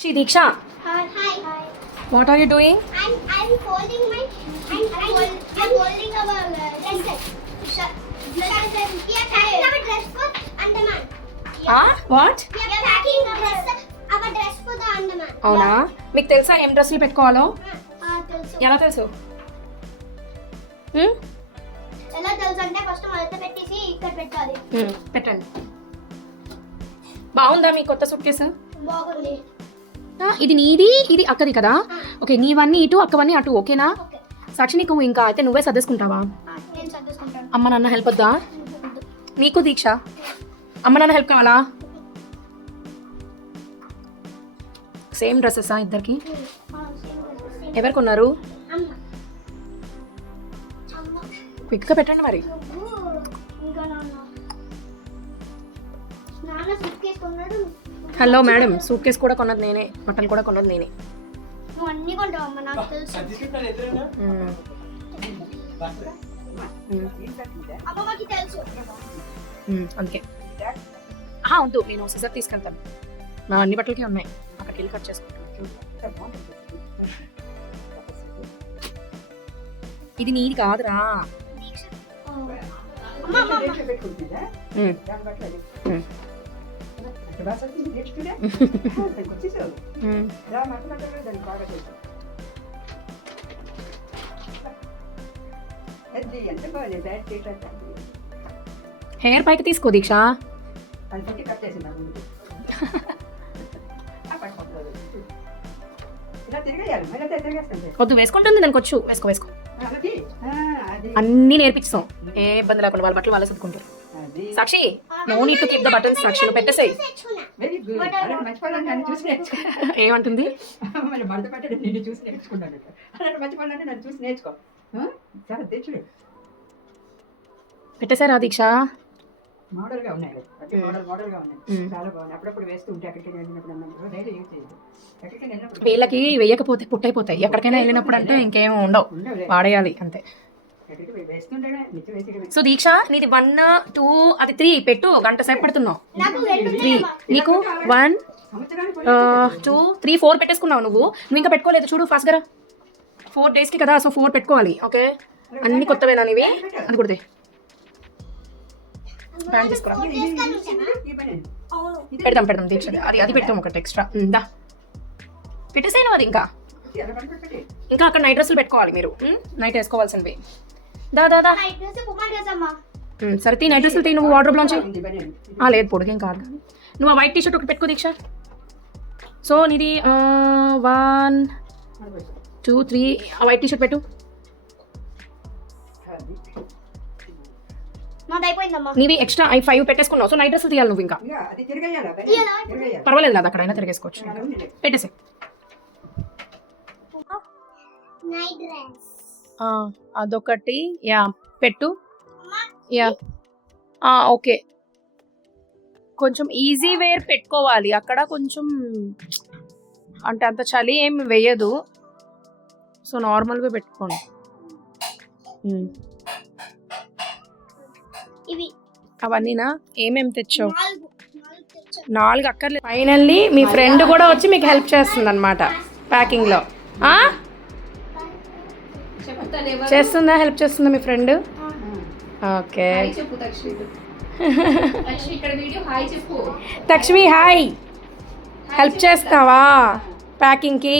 Diksha, Hi. what are you doing? I'm folding my. I'm holding our dress set. We are packing our dress for Andaman. What? We are packing our dress for the Andaman. అవునా మీకు తెలుసా ఏం డ్రెస్సులు పెట్టుకోవాలో తెలుసు. ఎలా తెలుసు ఎలా తెలుసు అంటే ఫస్ట్ మొదట పెట్టేసి ఇక్కడ పెట్టాలి. పెట్టండి బాగుందా మీ కొత్త సూట్ కేసు బాగుంది. ఇది నీది ఇది అక్కది కదా ఓకే నీవన్నీ ఇటు అక్కవన్నీ అటు ఓకేనా ఓకే. సాక్షి నీకు ఇంకా అయితే నువ్వే సర్దేసుకుంటావా నేను సర్దేసుకుంటాను. అమ్మ నాన్న హెల్ప్ వద్దా నీకు దీక్ష అమ్మ నాన్న హెల్ప్ కావాలా సేమ్ డ్రెస్సెసా ఇద్దరికి ఎవరు కొన్నారు అమ్మ. క్విక్గా పెట్టండి మరి ఇంకా నాన్న సూట్ కేసు కొన్నాడు. హలో మేడం సూట్ కేసు కూడా కొన్నది నేనే బట్టలు కూడా కొన్నది నేనే నువ్వు అన్ని కొంటావు అమ్మ నాకు తెలుసు. అమ్మమ్మకి తెలుసు. అందుకే వద్దు నేను సిజర్ తీసుకెళ్తాను నా అన్ని బట్టలకి ఉన్నాయి అక్కడికి వెళ్ళి కట్ చేసుకుంటాను ఇది నీది కాదురా అమ్మ అమ్మ హెయిర్ పైకి తీసుకో దీక్ష వద్దు వేసుకుంటుంది దానికి వచ్చు వేసుకో వేసుకో అన్నీ నేర్పిస్తాం ఏ ఇబ్బంది లేకుండా వాళ్ళ బట్టలు వాళ్ళే సర్దుకుంటారు Sakshi no need to keep the buttons Sakshi నువ్వు పెట్టేసాయి ఏమంటుంది పెట్టేశారా దీక్ష మోడల్గా ఉన్నాయి మోడల్గా ఉన్నాయి చాలా బాగున్నాయి అప్పుడప్పుడు వేస్తూ ఉంటే అక్కడికి వెళ్ళినప్పుడు డైలీ యూజ్ చేయదు ఎక్కడికి వెళ్ళినప్పుడు వీళ్ళకి వేయకపోతే పుట్టయిపోతాయి ఎక్కడికైనా వెళ్ళినప్పుడు అంటే ఇంకేం ఉండవు వాడేయాలి అంతే ఎక్కడికి వేస్తుంటేనే నిత్యం వేసి సో దీక్ష నీది 1 2 అది 3 పెట్టు గంట సేపు పెడుతున్నావు నాకు రెండు 3 నీకు 1 2 3 4 పెట్టేసుకున్నావు నువ్వు ఇంకా పెట్టుకోలేదు చూడు ఫాస్ట్ గా 4 days కి కదా సో 4 పెట్టుకోవాలి ఓకే అన్ని కొత్తవేనా నీవి అది కుడితే ప్యాంట్ తీసుకురా పెడతాం దీక్ష అది పెడతాం ఒకటి ఎక్స్ట్రా దా పెట్టేసేను అది ఇంకా అక్కడ నైట్ డ్రెస్సులు పెట్టుకోవాలి మీరు నైట్ వేసుకోవాల్సినవి దా సరే నైట్ డ్రెస్సులు తీ నువ్వు వార్డ్రోబ్లోంచి లేదు పొడిగేం కాదు నువ్వు ఆ వైట్ టీ షర్ట్ ఒకటి పెట్టుకో దీక్ష సో నీది 1 2 3 ఆ వైట్ టీ షర్ట్ పెట్టు నీవి ఎక్స్ట్రా 5 పెట్టేసుకున్నావు సో నైట్ డ్రెస్సులు తీయాలి నువ్వు ఇంకా పర్వాలేదు కదా అక్కడైనా తిరిగేసుకోవచ్చు పెట్టేసే అదొకటి యా పెట్టు యా ఓకే కొంచెం ఈజీ వేర్ పెట్టుకోవాలి అక్కడ కొంచెం అంటే అంత చలి ఏం వేయదు సో నార్మల్గా పెట్టుకోండి అవన్నీనా ఏమేమి తెచ్చావు 4 అక్కర్లేదు ఫైనల్లీ మీ ఫ్రెండ్ కూడా వచ్చి మీకు హెల్ప్ చేస్తుంది అనమాట ప్యాకింగ్లో చేస్తుందా హెల్ప్ చేస్తుందా మీ friend okay Lakshmi hi help చేస్తావా ప్యాకింగ్కి